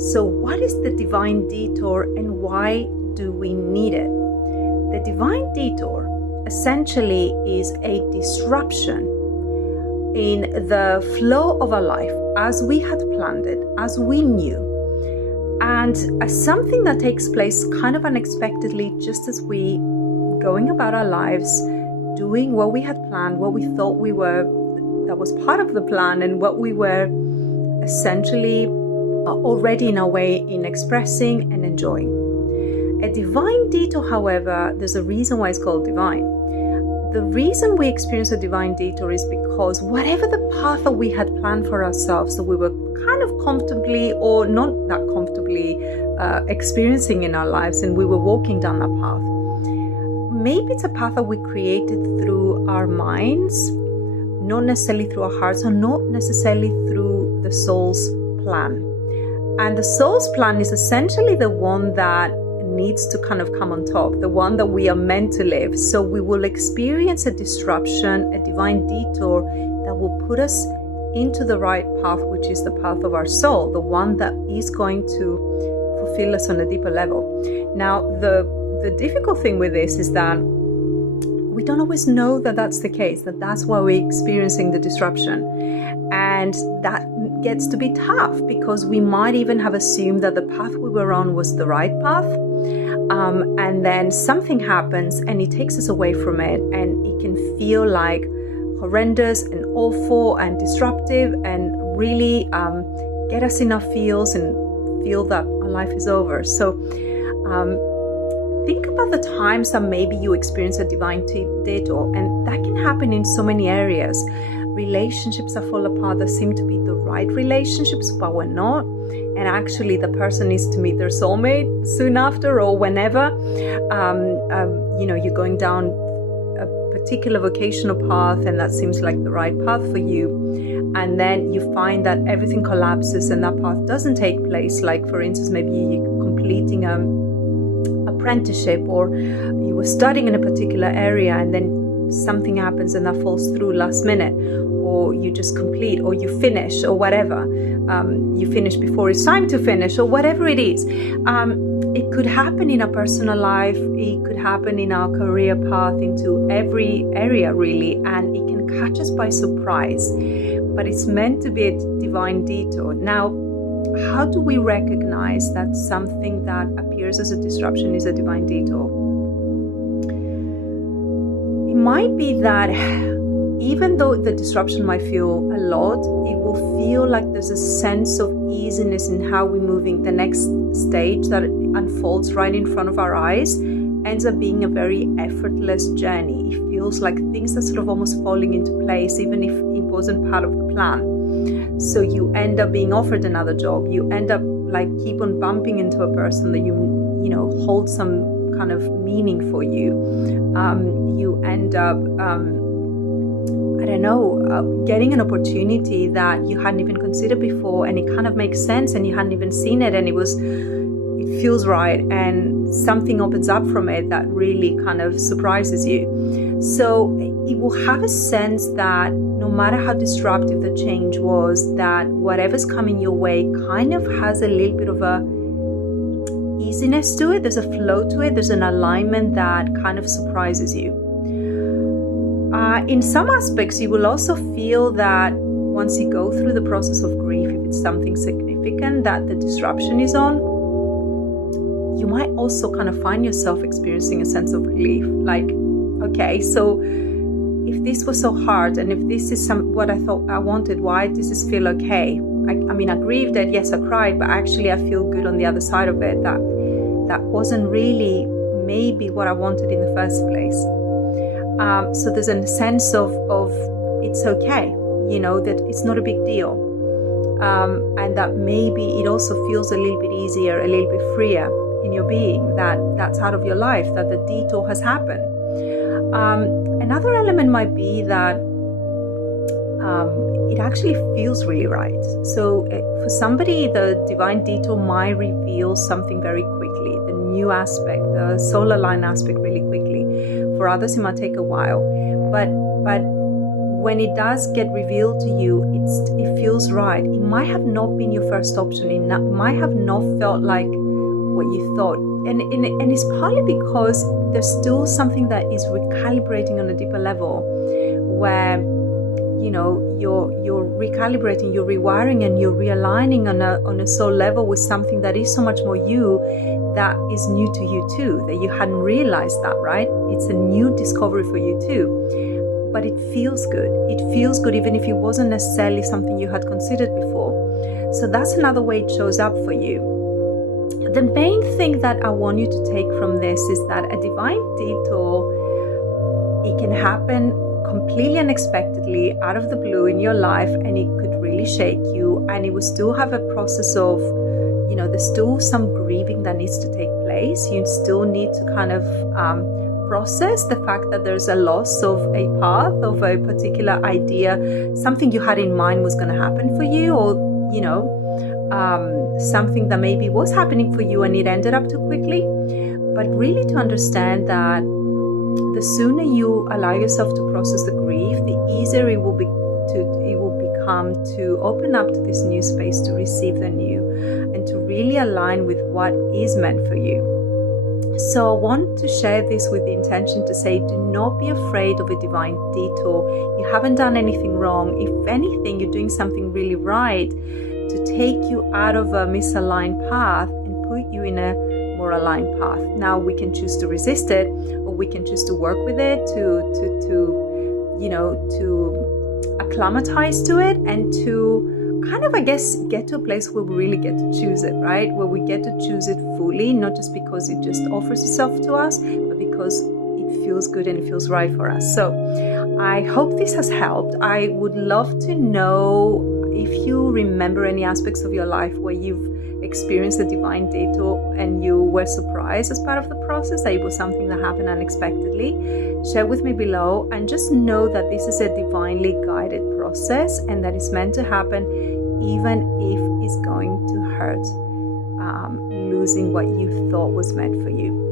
So what is the divine detour and why do we need it? The divine detour essentially is a disruption in the flow of our life as we had planned it, as we knew, and as something that takes place kind of unexpectedly, just as we going about our lives, doing what we had planned, what we thought we were, that was part of the plan, and what we were essentially already in our way in expressing and enjoying. A divine detour, however, there's a reason why it's called divine. The reason we experience a divine detour is because whatever the path that we had planned for ourselves, that we were kind of comfortably or not that comfortably experiencing in our lives, and we were walking down that path, maybe it's a path that we created through our minds, not necessarily through our hearts, or not necessarily through the soul's plan. And the soul's plan is essentially the one that needs to kind of come on top, the one that we are meant to live. So we will experience a disruption, a divine detour that will put us into the right path, which is the path of our soul, the one that is going to fulfill us on a deeper level. Now, the difficult thing with this is that we don't always know that that's the case, that's why we're experiencing the disruption. And that gets to be tough because we might even have assumed that the path we were on was the right path. And then something happens and it takes us away from it, and it can feel like horrendous and awful and disruptive and really get us in our feels and feel that our life is over. So think about the times that maybe you experience a divine detour, and that can happen in so many areas. Relationships that fall apart that seem to be the right relationships, but we're not. And actually the person needs to meet their soulmate soon after or whenever. You're going down a particular vocational path and that seems like the right path for you. And then you find that everything collapses and that path doesn't take place. Like, for instance, maybe you're completing apprenticeship, or you were studying in a particular area and then something happens and that falls through last minute, or you just complete, or you finish, or whatever. You finish before it's time to finish, or whatever it is. It could happen in our personal life, it could happen in our career path, into every area really, and it can catch us by surprise. But it's meant to be a divine detour. Now, how do we recognize that something that appears as a disruption is a divine detour? It might be that even though the disruption might feel a lot, it will feel like there's a sense of easiness in how we're moving. The next stage that unfolds right in front of our eyes ends up being a very effortless journey. It feels like things are sort of almost falling into place, even if it wasn't part of the plan. So you end up being offered another job. You end up like keep on bumping into a person that you know hold some kind of meaning for you. You end up getting an opportunity that you hadn't even considered before, and it kind of makes sense, and you hadn't even seen it, and it feels right, and something opens up from it that really kind of surprises you. So it will have a sense that no matter how disruptive the change was, that whatever's coming your way kind of has a little bit of a easiness to it. There's a flow to it. There's an alignment that kind of surprises you. In some aspects, you will also feel that once you go through the process of grief, if it's something significant that the disruption is on, you might also kind of find yourself experiencing a sense of relief. Like, okay, so if this was so hard, and if this is what I thought I wanted, why does this feel okay? I grieved it, yes, I cried, but actually I feel good on the other side of it. That wasn't really maybe what I wanted in the first place. So there's a sense of it's okay, that it's not a big deal. And that maybe it also feels a little bit easier, a little bit freer in your being, that's out of your life, that the detour has happened. Another element might be that it actually feels really right. So for somebody, the divine detour might reveal something very quickly, the new aspect, the soul aligned aspect really quickly. For others, it might take a while. But when it does get revealed to you, it feels right. It might have not been your first option. It might have not felt like what you thought. And it's partly because there's still something that is recalibrating on a deeper level, where you're recalibrating, you're rewiring, and you're realigning on a soul level with something that is so much more you, that is new to you too, that you hadn't realized that, right? It's a new discovery for you too. But it feels good. It feels good even if it wasn't necessarily something you had considered before. So that's another way it shows up for you. The main thing that I want you to take from this is that a divine detour, it can happen completely unexpectedly out of the blue in your life, and it could really shake you, and it will still have a process of, there's still some grieving that needs to take place. You still need to kind of process the fact that there's a loss of a path, of a particular idea, something you had in mind was going to happen for you, or something that maybe was happening for you and it ended up too quickly. But really to understand that the sooner you allow yourself to process the grief, the easier it will become to open up to this new space, to receive the new, and to really align with what is meant for you. So I want to share this with the intention to say, do not be afraid of a divine detour. You haven't done anything wrong. If anything, you're doing something really right to take you out of a misaligned path and put you in a more aligned path. Now we can choose to resist it, or we can choose to work with it, to acclimatize to it, and to kind of, I guess, get to a place where we really get to choose it, right? Where we get to choose it fully, not just because it just offers itself to us, but because it feels good and it feels right for us. So I hope this has helped. I would love to know if you remember any aspects of your life where you've experienced a divine detour and you were surprised as part of the process, that it was something that happened unexpectedly. Share with me below, and just know that this is a divinely guided process, and that it's meant to happen even if it's going to hurt losing what you thought was meant for you.